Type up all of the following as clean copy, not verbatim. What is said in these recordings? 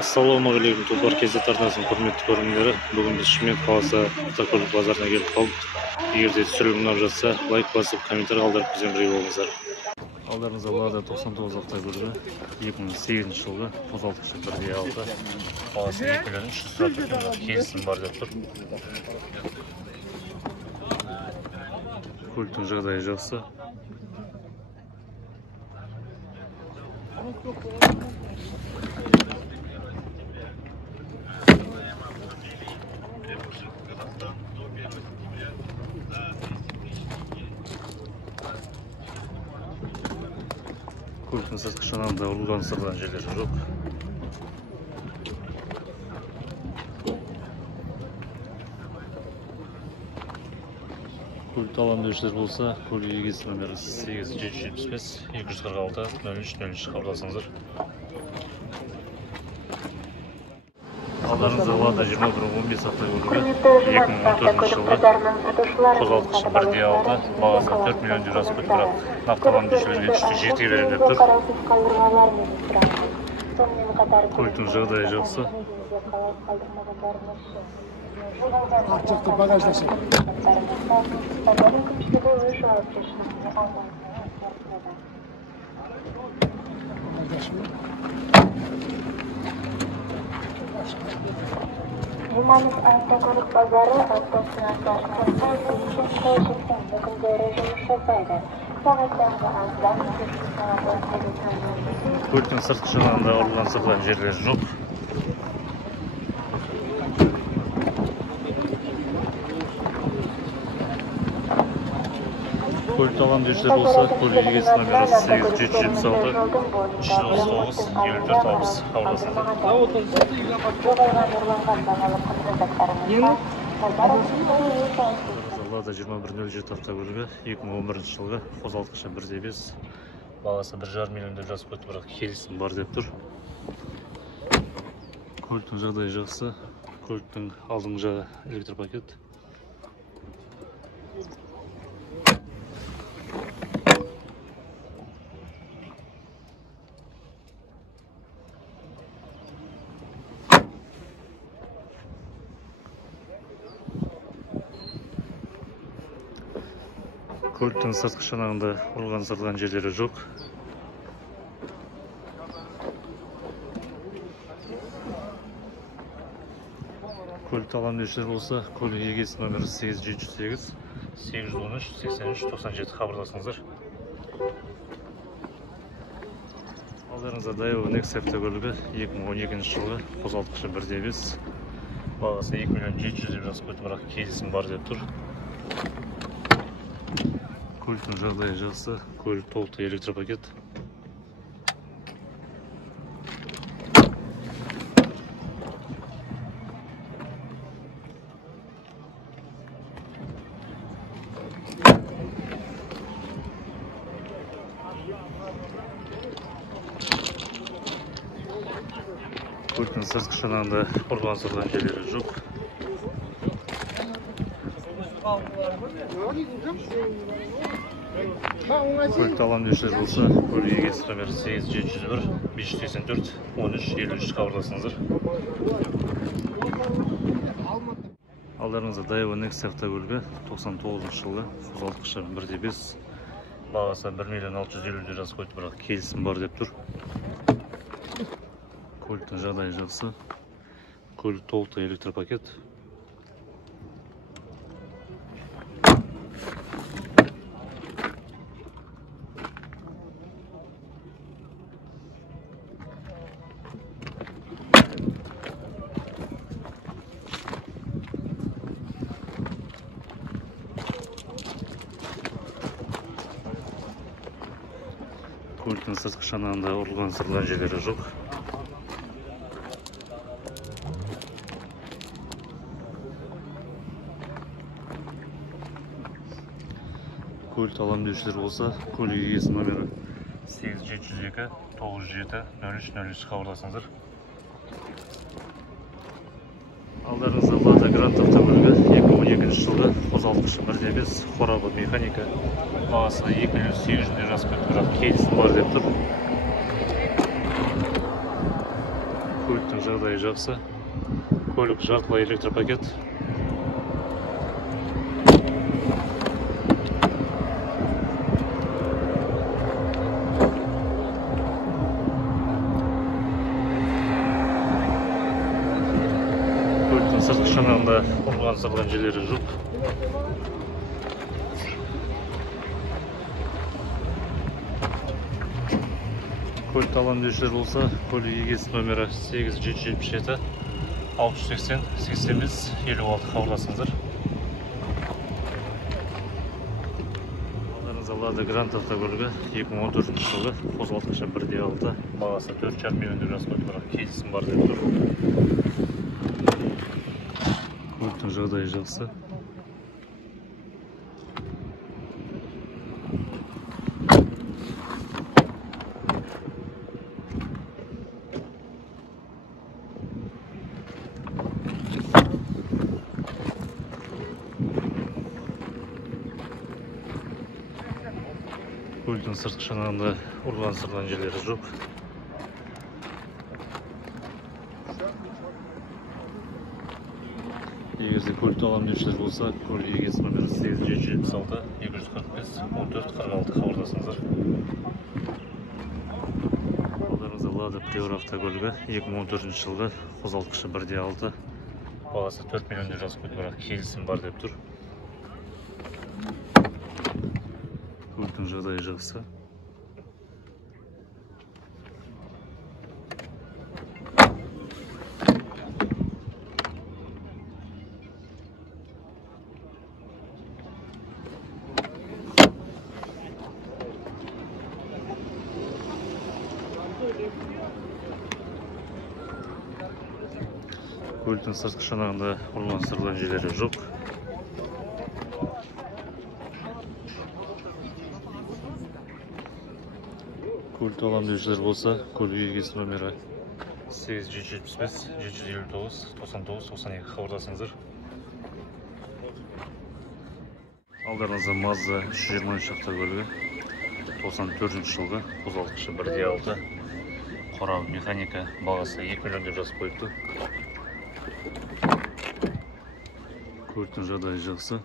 Ассалаумағалейкум, тұлпар кезет арнасының құрметті көрермендері. Бүгін біз Шымкент қаласы автокөлік базарына келіп қалдық. Егер де түсірілім ұнап жатса, лайк басып, комментарий қалдырып бізбен бірге болыңыздар. Алдарыңызда Лада 99 автокөлігі 2008 жылғы 36/1.6. Бағасы 2 миллион 300 теңге келісім бар деп тұр. Көліктің жағдайы жақсы. Көліктің сыртқы шанағында ұрылған сырған жерлері жоқ. Көлікті алам деушілер болса, көлік егесі номері 8775 246 0303 хабарласыңыздар. Алдарыңызда Лада 2115 автокөлігі 2014 жылғы қозғалтқышы 1.6, бағасы 4 миллион еуросы көтеріп, нақтылам деушілерге 3-7 берем деп тұр. Көліктің жағдайы жақсы. Çıktı bagajda şey. Limanis Avtokolik bozori avtosinoatlar qo'rqoq uchun qo'shilgan bugungi rejim ishlatmaydi. Soatlarga azdan Kөліктің сыртқы шанағында ұрылған сырған жерлері жоқ. Көлікті алам деушілер болса, көлік егесі номері 8776 339 5460 хабарласыңыздар. Лада 2107 автокөлігі 2011 жылғы қозғалтқышы 1.5, бағасы 1,5 миллион деп жазып қойды, бірақ келісім бар деп тұр. Көліктің жағдайы жақсы. Көліктің алдыңғы жағы электропакет. Көліктің сыртқы шанағында ұрылған сырған жерлері жоқ. Көлікті алам деушілер болса, көлік егесі номері 8708 813 83 97 хабарласыңыздар. Алдарыңызда Daewoo Nexo автокөлігі 2012 жылғы қозғалтқышы 1.5, бағасы 2 миллион 700 деп жазып қойды, бірақ келісім бар деп тұр. Көліктің жағдайы жақсы, көлік толықтай электропакет. Көліктің сыртқы шанағында ұрылған сырған жерлері жоқ. Көлікті алам деушілер болса, көлік егесі номері 8701 584 1353 хабарласыңыздар. Алдарыңызда Daewoo Nexo автокөлігі 99 жылғы қозғалтқышы 1.5, бағасы 1 миллион 650 деп жазып қойды, бірақ келісім бар деп тұр. Көліктің жағдайы жақсы. Көлік толықтай электропакет. Көліктің сыртқы шанағында ұрылған сырған жерлері жоқ. Көлікті алам деушілер болса, көлік егесі номері 8702 97 0303 хабарласыңыздар. Алдарыңызда Lada Granta автокөлігі 2012 жылғы қозғалтқышы 1.5, қорабы механика, бағасы 2 миллион 800 жазып кетті, бірақ келісім бар деп тұр. Көліктің жағдайы жақсы. Көлік жартылай электропакет. Көліктің сыртқы шанағында ұрылған сырған жерлері жоқ. Көлікті алам деушілер болса, көлік егесі номері 8777 680 85 56 хабарласыңыздар. Алдарыңызда Lada Grand автокөлігі 2014 жылғы қозғалтқышы 1.6, бағасы 4,5 миллион деп жазып қойып, келісім бар деп тұр. Көліктің жағдайы жақсы. Көліктің сыртқы шанағында ұрған сырған жерлері жоқ. Егерде көлікті алам деушілер болса, көлік егесі номері 8776 245 14 46 хабарласыңыздар. Алдарыңызда Lada Priora автокөлігі 2014 жылғы қозғалтқышы 1.6, бағасы 4 миллион деп жазып қойып, бірақ келісім бар деп тұр. Көліктің жағдайы жақсы. Көліктің сыртқы шанағында ұрылған сырған жерлері жоқ. Көлікті алам деушілер болса, көлік егесі номері 8775 759 99 92 хабарласыңыздар. Алдарыңызда Mazda 323 автокөлігі 94 жылғы қозғалтқышы 1.6, қорабы механика, бағасы 2 миллион деп жазып қойыпты. Көліктің жағдайы жақсы.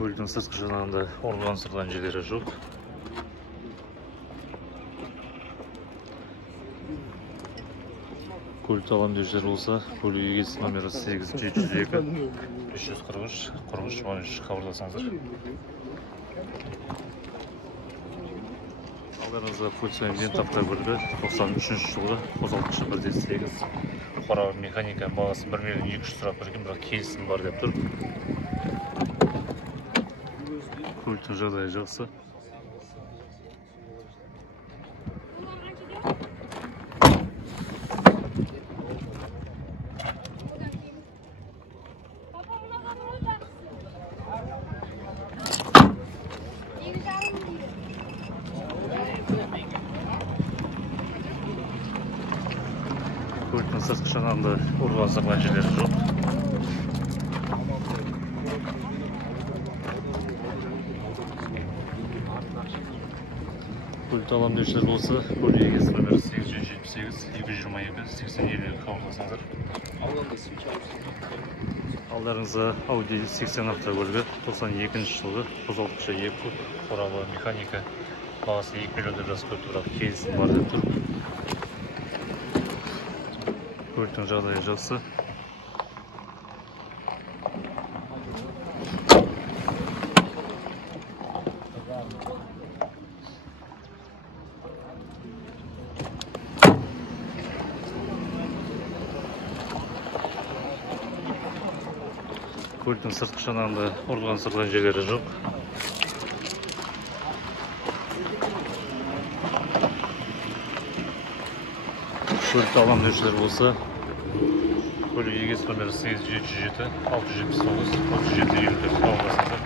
Көліктің сыртқы шанағында ұрылған сырған жерлері жоқ. Көлікті алам деушілер болса, көлік егесі номері 8702 543 43 13 хабарласыңыздар. Алдарыңызда Volkswagen Vento автокөлігі 93 жылғы қозғалтқышы 1.8, қорабы механика, бағасы 1 миллион 200 сұрап берген, бірақ келісім бар деп тұр. Көліктің жағдайы жақсы. Көліктің сыртқы шанағында ұрған сырған жерлері жоқ. Көлікті алам деушілер болса, көлік егесі номері 878 222 87 хабарласыңыздар. Алдарыңызда Audi 80 автокөлігі 92 жылғы қозғалтқышы 2, қорабы механика, бағасы 2 миллион деп жазып қойыпты, бірақ келісім бар деп тұр. Көліктің жағдайы жақсы. Көліктің сыртқы шанағында ұрылған сырған жерлері жоқ. Көлікті алам деушілер болса, Kөлік егесі номері 8707 679 3724 қалғасыздар.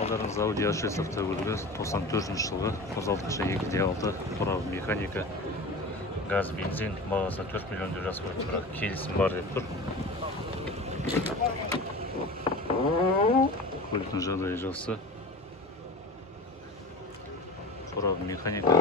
Алдарыңыз Audi A6 автокөлігі 94 жылғы, қозғалтқышы 2D6, қорабы механика, газ, бензин, бағасы 4 миллион деп жазып қойыпты, бірақ келісім бар деп тұр. Көліктің жағдайы жақсы. Қорабы механика.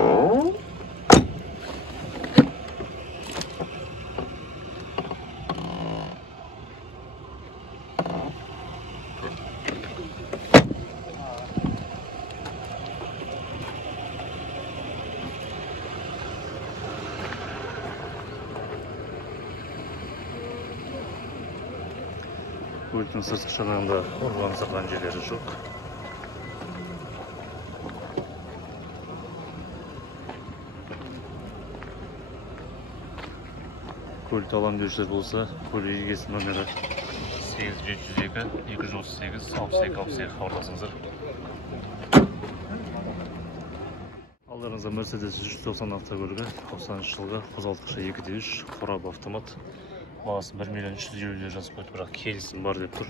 Көліктің сыртқы шанағында ұрланып жерлері жоқ. Көлікті алам деушілер болса, көлік егесі номері 8702 238 6262 хабарласыңыздар. Алдарыңызда Mercedes 390 автокөлігі 90 жылғы, қозғалтқышы 2D3, қорабы автомат. Бағасы 1 миллион 350 жазып қойды, бірақ келісім бар деп тұр.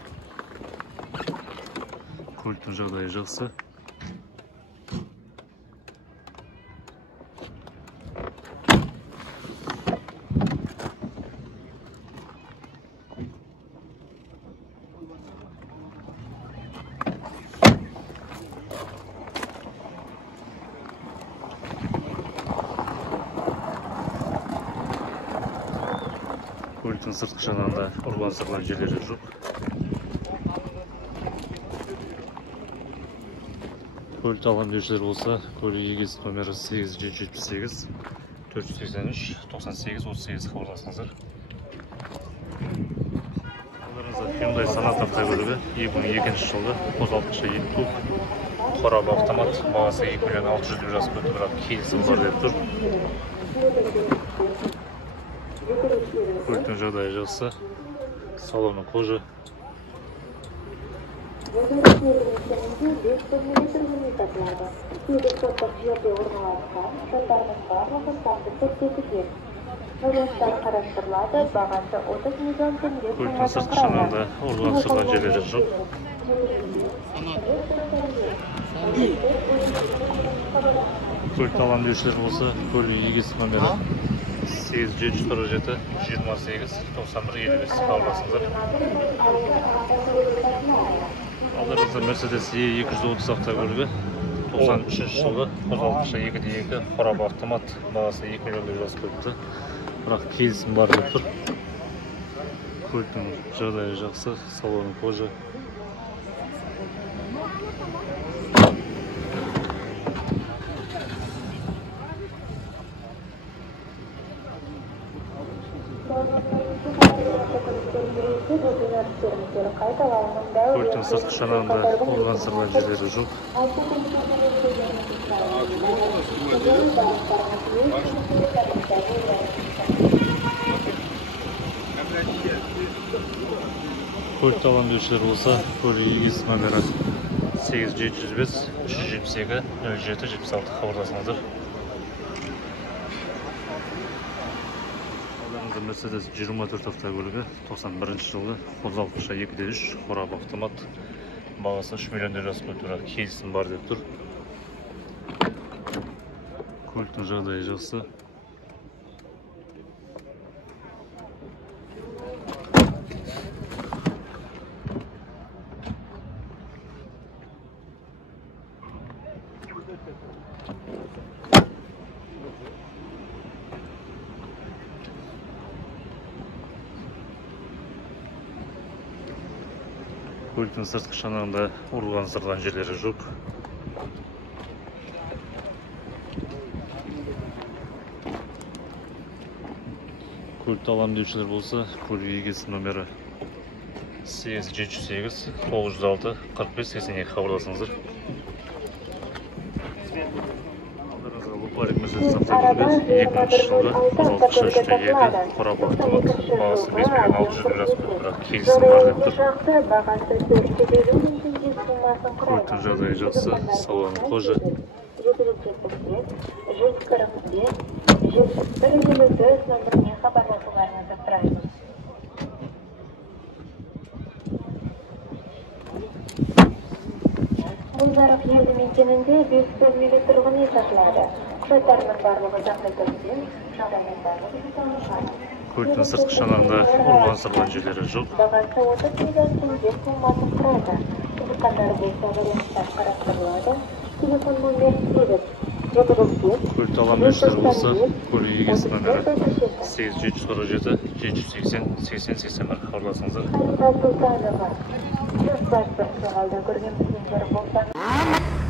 Көліктің жағдайы жақсы. Көліктің сыртқы жағында ұрланып жерлері жоқ. Көлікті алам деушілер болса, көлік егесі номері 8778 483 98 38 хабарласыңыздар. Алдарыңызда Hyundai Sonata автокөлігі 2002 жылғы, қозғалтқышы 2 туп, қорабы автомат, бағасы 2 миллион 600 деп жазып қойыпты, бірақ келісім бар деп тұр. Көліктің жағдайы жақсы, салоны қожа. Көліктің сыртқы шанағында ұрланып жерлері жоқ. Көлікті алам деушілер болса, көлік егесі номері 8747 28 91 55 хабарласыңыздар. Алдарыңызда Mercedes E230 автокөлігі 93 жылғы, қозғалтқышы 2D2, қорабы автомат, бағасы 2 миллион деп жазып қойыпты, бірақ келісім бар деп тұр. Көліктің жағдайы жақсы, салоны қожа. Көліктің сыртқы шанағында ұрланып жерлері жоқ. Көлікті алам деушілер болса, көлік егесі номері 8705 372 07 76 хабарласыңыздар. Mercedes 24 автокөлігі 91 жылғы, қозғалтқышы 2D3, қорабы автомат, бағасы 3 миллион деп жазып қойыпты, бірақ келісім бар деп тұр. Көліктің жағдайы жақсы. Көліктің сыртқы шанағында ұрланып жерлері жоқ. Көлікті алам деушілер болса, көлік егесі номері 8708 906 45 82 хабарласыңыздар. Алдарыңызға Лупарик Mercedes автокөлігі 2003 жылғы, қозғалтқышы 3D2, қорабы автомат, бағасы 5 миллион 600 жазып қойыпты, бірақ келісім бар деп тұр. Көліктің жағдайы жақсы, салоны қожа. Bu zarf yerli mekенінде 500 bölmeli тұрғын үй сатылады. Құжаттарының барлығы жабдықталған, жағдайының барлығы жасалынған. Көліктің сыртқы шанағында ұрлан-сырлан жерлері жоқ. Бағасы 30 миллион теңге сомасын құрайды. Қызыққандар болса варианттар қарастырылады. Телефон номері 745 Көлікті алған берушілер болса, көлік иегесі нөмірі 8747 780 8081 хабарласыңыздар. Айдар Сұлтанова. Жүз бас бір жоғалда көрген білгендер болсаңыз.